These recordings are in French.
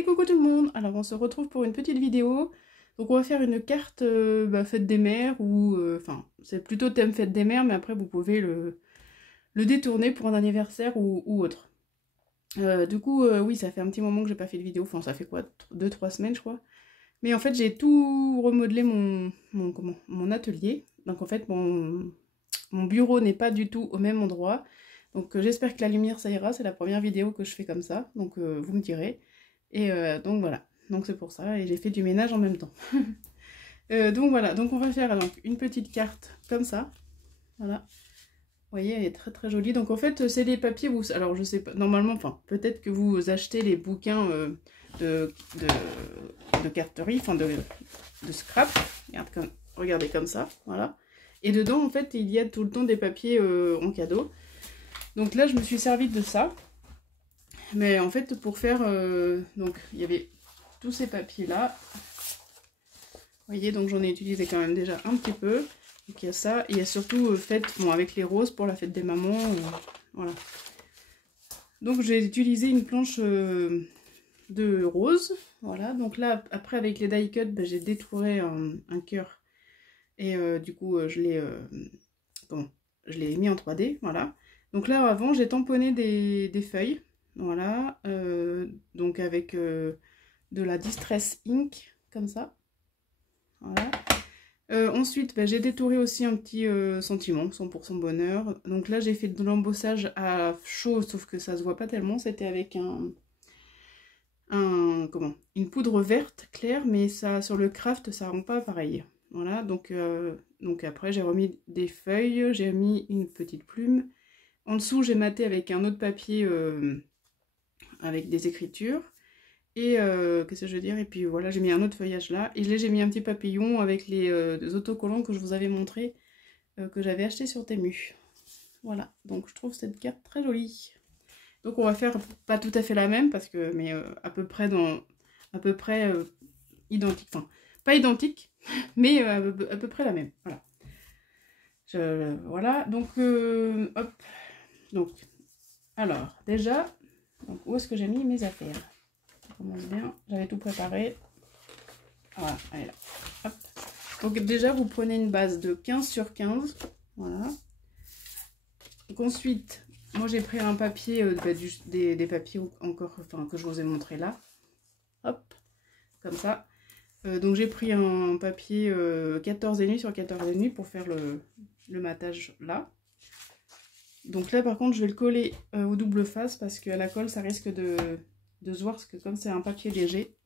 Et coucou tout le monde. Alors on se retrouve pour une petite vidéo. Donc on va faire une carte fête des mères ou enfin c'est plutôt thème fête des mères, mais après vous pouvez le détourner pour un anniversaire ou autre. Oui, ça fait un petit moment que j'ai pas fait de vidéo. Enfin ça fait quoi, 2-3 semaines je crois. Mais en fait j'ai tout remodelé mon atelier. Donc en fait mon bureau n'est pas du tout au même endroit. Donc j'espère que la lumière ça ira. C'est la première vidéo que je fais comme ça. Donc vous me direz. Et donc voilà, donc c'est pour ça, et j'ai fait du ménage en même temps. Donc voilà, donc on va faire donc une petite carte comme ça, voilà. Vous voyez, elle est très très jolie. Donc en fait, c'est des papiers, alors je sais pas, normalement, enfin, peut-être que vous achetez les bouquins de carterie, enfin de scrap. Regardez comme ça, voilà. Et dedans, en fait, il y a tout le temps des papiers en cadeau. Donc là, je me suis servi de ça. Mais en fait, pour faire, donc il y avait tous ces papiers là, vous voyez, donc j'en ai utilisé quand même déjà un petit peu. Donc il y a ça, et il y a surtout fête, bon, avec les roses pour la fête des mamans, voilà. Donc j'ai utilisé une planche de rose, voilà. Donc là, après avec les die cut, j'ai détouré un cœur, et du coup je l'ai mis en 3D, voilà. Donc là avant j'ai tamponné des feuilles, voilà, donc avec de la Distress Ink, comme ça. Voilà. Ensuite, j'ai détouré aussi un petit sentiment, 100% bonheur. Donc là, j'ai fait de l'embossage à chaud, sauf que ça se voit pas tellement. C'était avec une poudre verte claire, mais ça, sur le craft, ça rend pas pareil. Voilà, donc après, j'ai remis des feuilles, j'ai mis une petite plume. En dessous, j'ai maté avec un autre papier avec des écritures. Et qu'est-ce que je veux dire? Et puis voilà, j'ai mis un autre feuillage là. Et j'ai mis un petit papillon avec les autocollants que je vous avais montré, que j'avais acheté sur Temu. Voilà, donc je trouve cette carte très jolie. Donc on va faire pas tout à fait la même, parce que, mais à peu près identique. Enfin, pas identique, mais à peu près la même. Voilà. Voilà, donc hop. Donc, alors, déjà, donc, où est-ce que j'ai mis mes affaires? Ça commence bien, j'avais tout préparé. Voilà, elle est là. Hop. Donc déjà, vous prenez une base de 15 sur 15. Voilà. Donc ensuite, moi j'ai pris un papier, des papiers encore, enfin, que je vous ai montré là. Hop, comme ça. Donc j'ai pris un papier 14,5 sur 14,5 pour faire le matage là. Donc là par contre je vais le coller au double face, parce qu'à la colle ça risque de se voir, parce que comme c'est un papier léger.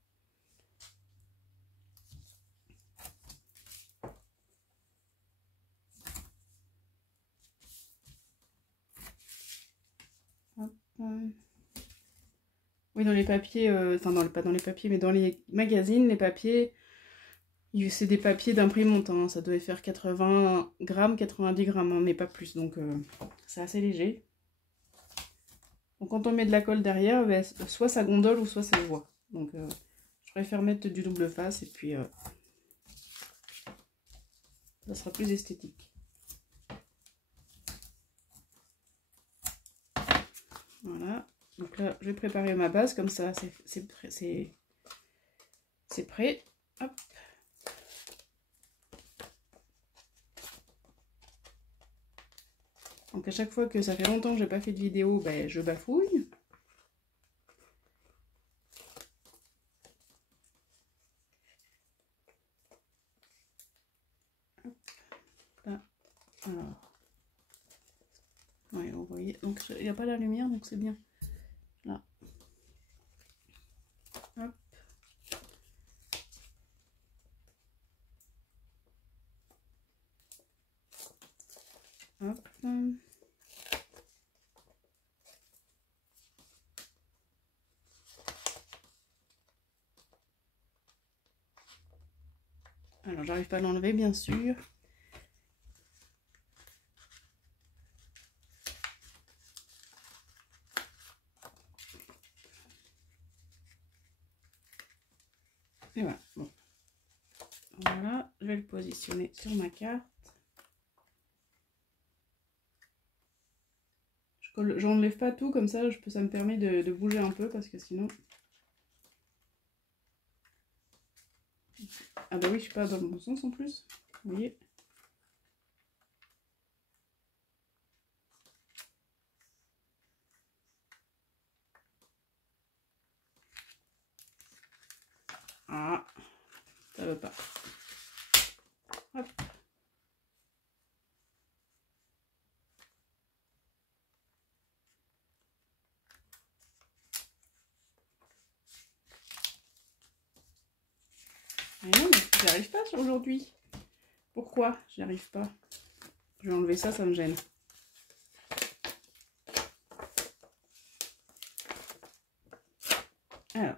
Hop. Oui, dans les papiers, enfin pas dans les papiers, mais dans les magazines, les papiers, c'est des papiers d'imprimante, hein, ça devait faire 80 grammes, 90 grammes, hein, mais pas plus, donc c'est assez léger. Donc quand on met de la colle derrière, soit ça gondole ou soit ça se voit. Donc je préfère mettre du double face, et puis ça sera plus esthétique. Voilà, donc là je vais préparer ma base, comme ça c'est prêt. Hop. Donc à chaque fois que ça fait longtemps que j'ai pas fait de vidéo, je bafouille. Hop. Là, alors. Ouais, vous voyez, donc il n'y a pas la lumière, donc c'est bien. Là. Hop. Hop. Alors, j'arrive pas à l'enlever, bien sûr. Et voilà. Bon. Voilà, je vais le positionner sur ma carte. J'enlève pas tout, comme ça, ça me permet de bouger un peu, parce que sinon... Ah bah oui, je suis pas dans le bon sens en plus. Vous voyez? Ah, ça va pas. Hop. Mais non, mais j'y arrive pas sur aujourd'hui. Pourquoi j'y arrive pas? Je vais enlever ça, ça me gêne. Alors.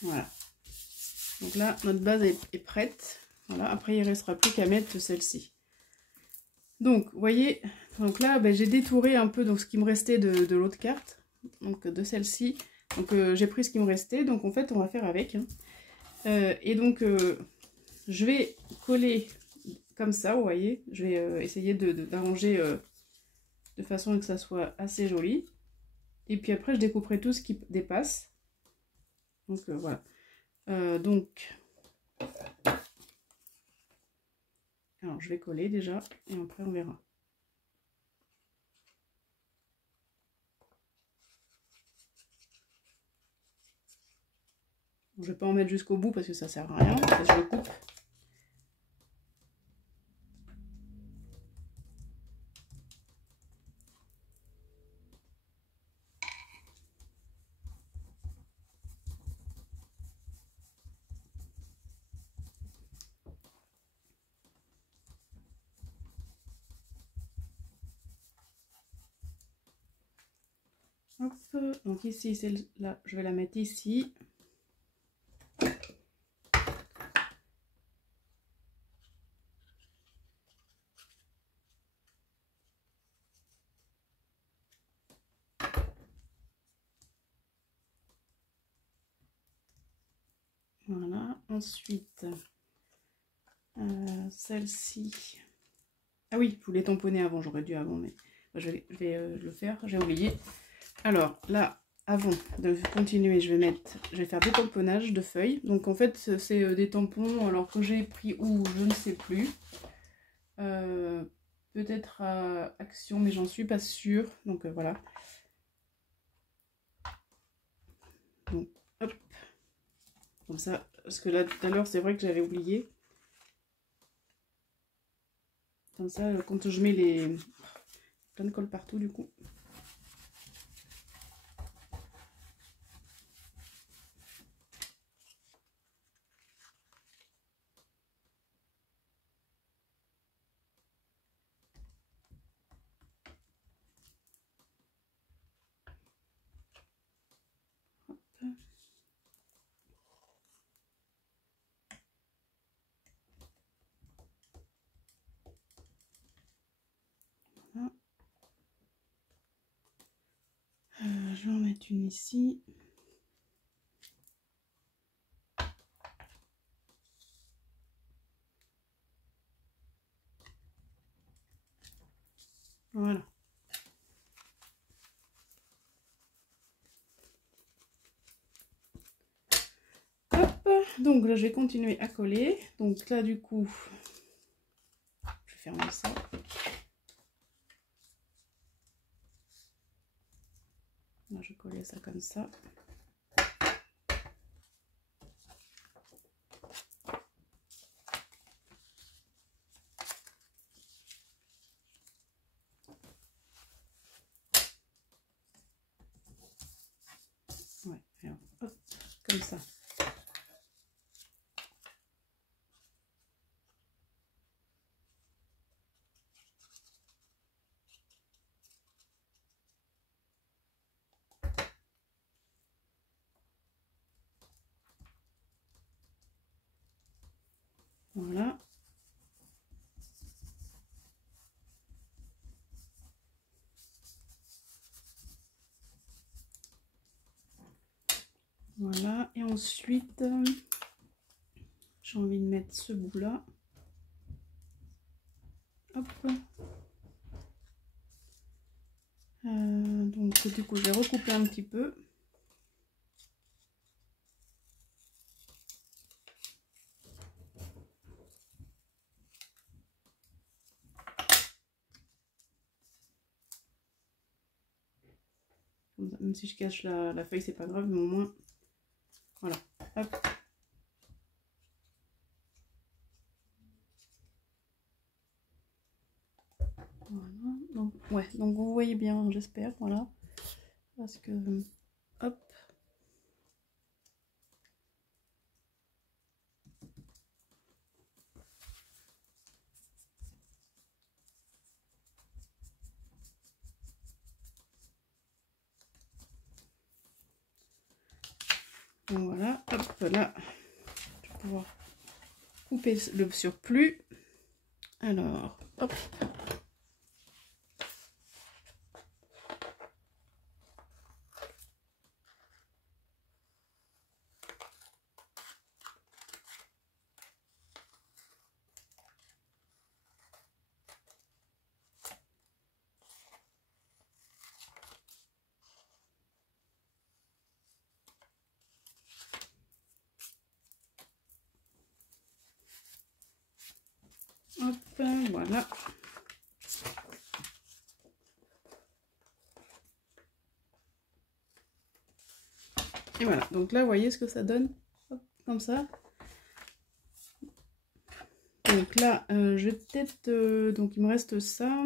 Voilà. Donc là, notre base est prête. Voilà. Après, il ne restera plus qu'à mettre celle-ci. Donc, vous voyez, donc là, ben, j'ai détouré un peu donc, ce qui me restait de l'autre carte. Donc, de celle-ci. Donc, j'ai pris ce qui me restait. Donc, en fait, on va faire avec. Hein. Et donc, je vais coller comme ça, vous voyez. Je vais essayer d'arranger de façon que ça soit assez joli. Et puis après, je découperai tout ce qui dépasse. Donc, voilà. Donc, alors je vais coller déjà et après on verra. Je vais pas en mettre jusqu'au bout parce que ça sert à rien, ça je le coupe. Hop, donc ici, celle-là, je vais la mettre ici. Voilà, ensuite, celle-ci. Ah oui, je voulais tamponner avant, j'aurais dû avant, mais je vais le faire, j'ai oublié. Alors là, avant de continuer, je vais faire des tamponnages de feuilles. Donc en fait, c'est des tampons, alors que j'ai pris où, je ne sais plus. Peut-être à Action, mais j'en suis pas sûre. Donc voilà. Donc hop. Comme ça, parce que là tout à l'heure, c'est vrai que j'avais oublié. Comme ça, quand je mets les... plein de colle partout du coup. Voilà. Je vais en mettre une ici. Voilà. Hop, donc là je vais continuer à coller. Donc là du coup, je vais fermer ça. Là je vais coller ça comme ça. Ouais, alors, hop, comme ça. Voilà. Voilà, et ensuite, j'ai envie de mettre ce bout là. Hop. Donc du coup je vais recouper un petit peu. Comme ça, même si je cache la feuille, c'est pas grave, mais au moins, voilà. Hop. Voilà. Donc, ouais, donc vous voyez bien, j'espère, voilà. Parce que, hop. Donc voilà, hop, là, je vais pouvoir couper le surplus. Alors, hop. Hop, voilà. Et voilà, donc là, vous voyez ce que ça donne, hop, comme ça. Donc là, je vais peut-être, donc il me reste ça.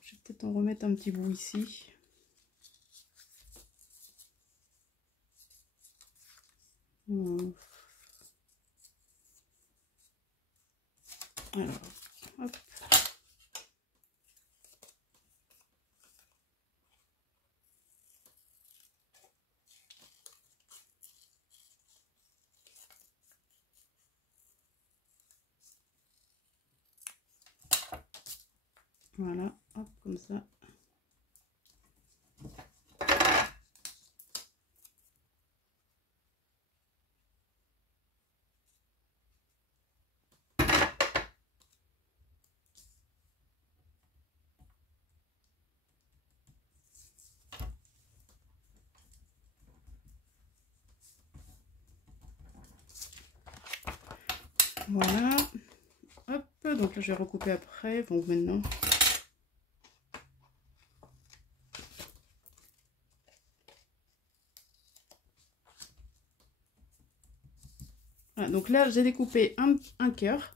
Je vais peut-être en remettre un petit bout ici. Alors, hop. Voilà, hop, comme ça. Voilà. Hop, donc là je vais recouper après, donc maintenant. Voilà, donc là j'ai découpé un cœur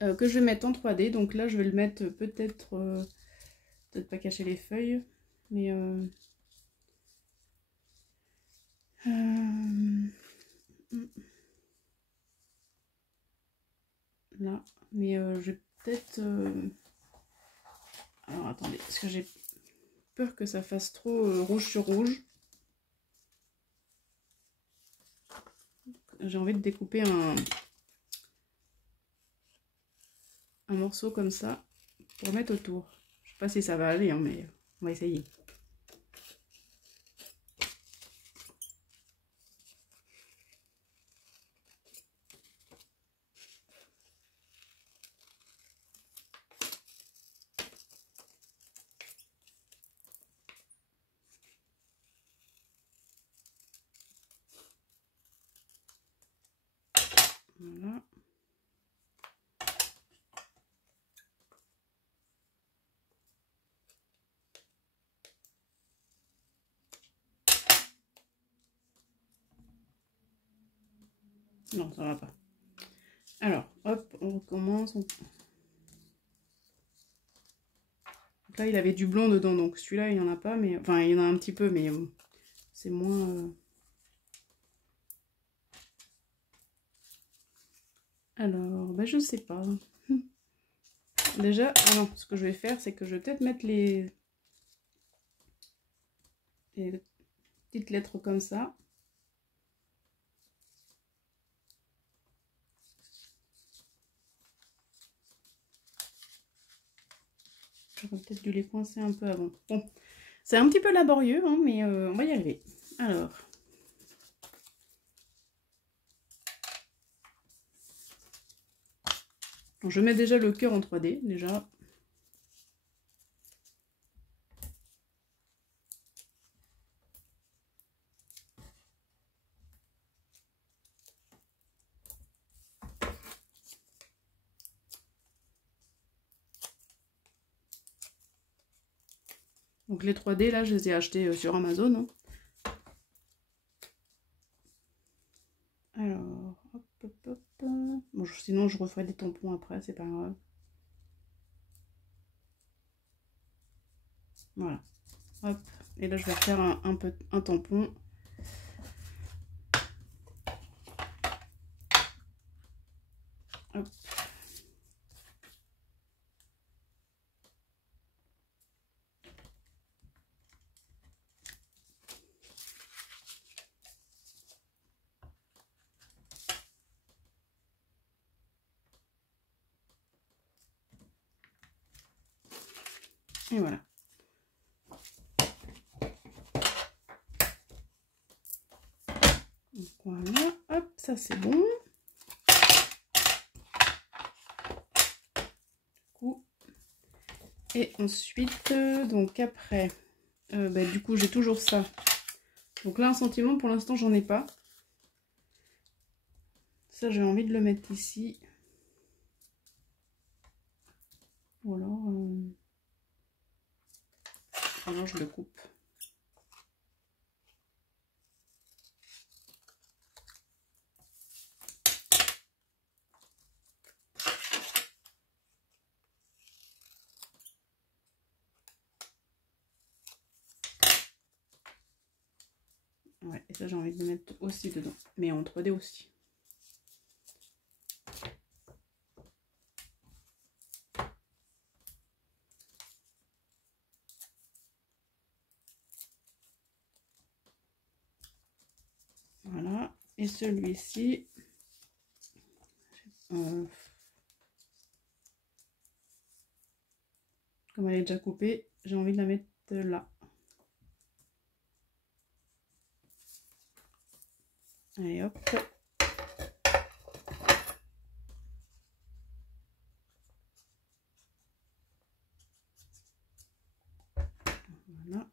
que je vais mettre en 3D. Donc là je vais le mettre peut-être, peut-être pas cacher les feuilles, mais là, mais je vais peut-être, alors attendez, parce que j'ai peur que ça fasse trop rouge sur rouge. J'ai envie de découper un morceau comme ça pour mettre autour. Je sais pas si ça va aller, hein, mais on va essayer. Voilà. Non, ça va pas. Alors, hop, on recommence. Donc là, il avait du blanc dedans, donc celui-là, il n'y en a pas, mais enfin, il y en a un petit peu, mais c'est moins. Alors, ben, je sais pas. Déjà, alors, ce que je vais faire, c'est que je vais peut-être mettre les petites lettres comme ça. J'aurais peut-être dû les coincer un peu avant. Bon, c'est un petit peu laborieux, hein, mais on va y arriver. Alors. Je mets déjà le cœur en 3D, déjà. Donc les 3D là, je les ai achetés sur Amazon. Hein. Alors, hop, hop, hop. Bon, sinon je referai des tampons après, c'est pas grave. Voilà. Hop. Et là je vais refaire un tampon. Hop. Et voilà. Donc voilà, hop, ça c'est bon. Et ensuite, donc après, bah, du coup j'ai toujours ça. Donc là un sentiment pour l'instant j'en ai pas. Ça j'ai envie de le mettre ici. Ou alors je le coupe. Ouais, et ça j'ai envie de le mettre aussi dedans, mais en 3D aussi. Voilà, et celui-ci, comme elle est déjà coupée, j'ai envie de la mettre là. Allez hop. Voilà.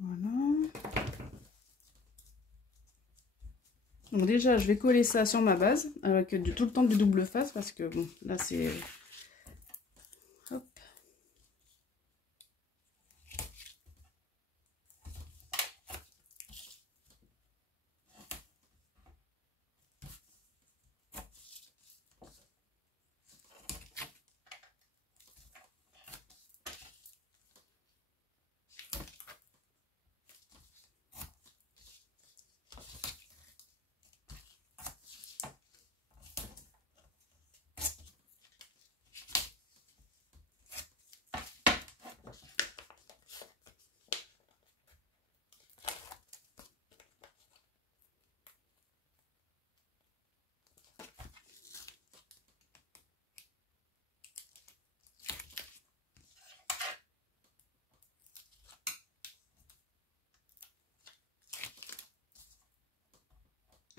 Voilà. Donc déjà, je vais coller ça sur ma base avec tout le temps du double face parce que bon, là c'est... Hop.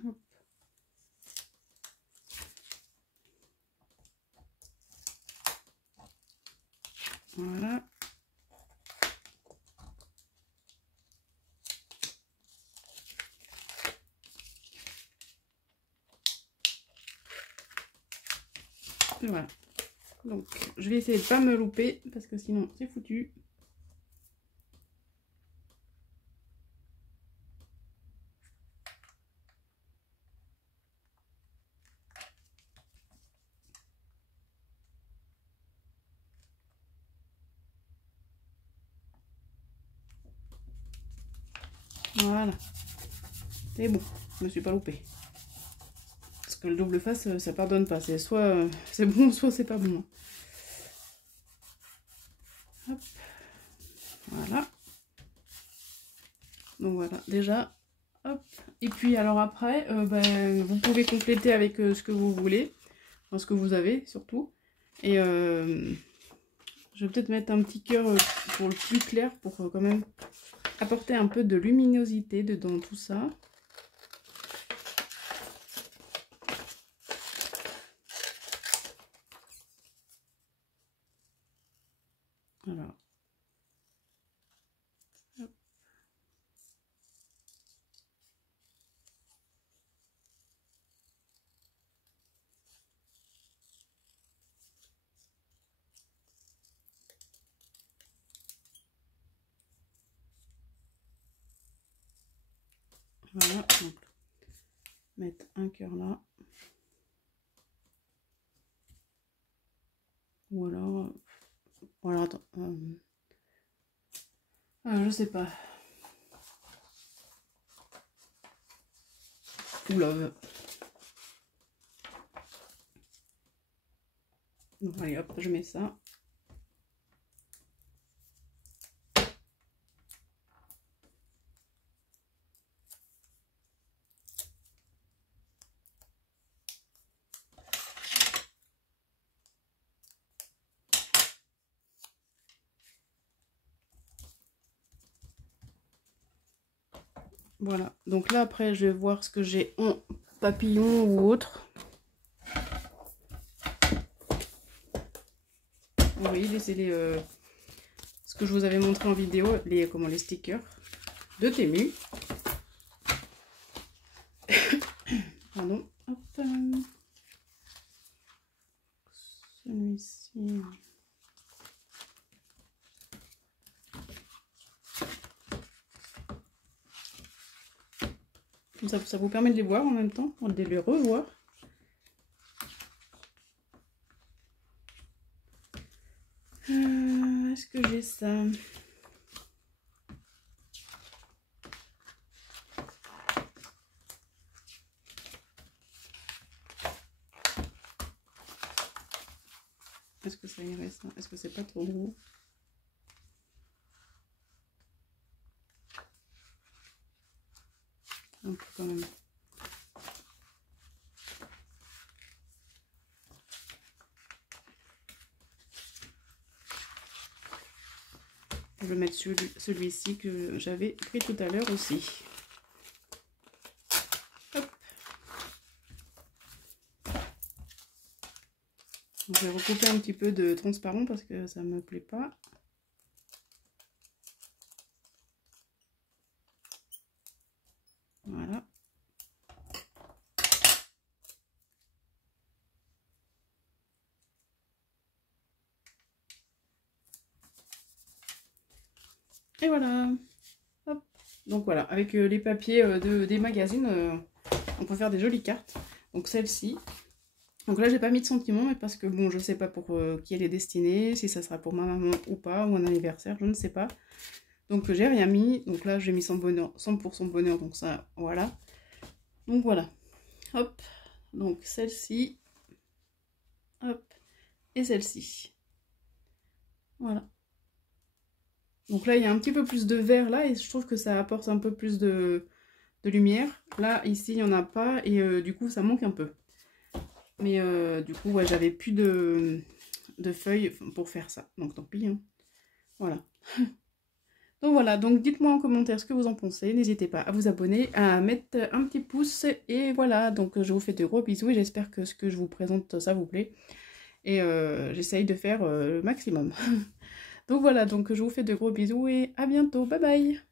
Hop. Voilà. Et voilà. Donc, je vais essayer de pas me louper parce que sinon c'est foutu. Voilà. C'est bon, je me suis pas loupée. Parce que le double face, ça pardonne pas. C'est soit c'est bon, soit c'est pas bon. Hop. Voilà. Donc voilà, déjà. Hop. Et puis alors après, ben, vous pouvez compléter avec ce que vous voulez. Enfin, ce que vous avez surtout. Et je vais peut-être mettre un petit cœur pour le plus clair. Pour quand même apporter un peu de luminosité dedans tout ça. Alors. Hop. Voilà, donc mettre un cœur là. Ou alors, voilà, attends, je sais pas. Oula. Donc allez hop, je mets ça. Voilà, donc là après je vais voir ce que j'ai en papillon ou autre. Oui, c'est ce que je vous avais montré en vidéo, les stickers de Temu. Pardon, hop. Celui-ci. Ça vous permet de les voir en même temps, de les revoir. Est-ce que j'ai ça? Est-ce que ça irait ça? Est-ce que c'est pas trop gros? Un peu quand même. Je vais mettre celui-ci que j'avais pris tout à l'heure aussi. Hop. Donc, je vais recouper un petit peu de transparent parce que ça me plaît pas. Voilà. Et voilà. Hop. Donc voilà, avec les papiers des magazines, on peut faire des jolies cartes. Donc celle-ci. Donc là, j'ai pas mis de sentiments, mais parce que bon, je sais pas pour qui elle est destinée, si ça sera pour ma maman ou pas, ou un anniversaire, je ne sais pas. Donc j'ai rien mis. Donc là, j'ai mis 100% bonheur, donc ça, voilà. Donc voilà. Hop. Donc celle-ci. Hop. Et celle-ci. Voilà. Donc là, il y a un petit peu plus de vert là, et je trouve que ça apporte un peu plus de lumière. Là, ici, il n'y en a pas, et du coup, ça manque un peu. Mais du coup, ouais, j'avais plus de feuilles pour faire ça. Donc tant pis. Hein. Voilà. Donc voilà, donc dites-moi en commentaire ce que vous en pensez. N'hésitez pas à vous abonner, à mettre un petit pouce. Et voilà, donc je vous fais de gros bisous et j'espère que ce que je vous présente, ça vous plaît. Et j'essaye de faire le maximum. Donc voilà, donc je vous fais de gros bisous et à bientôt. Bye bye!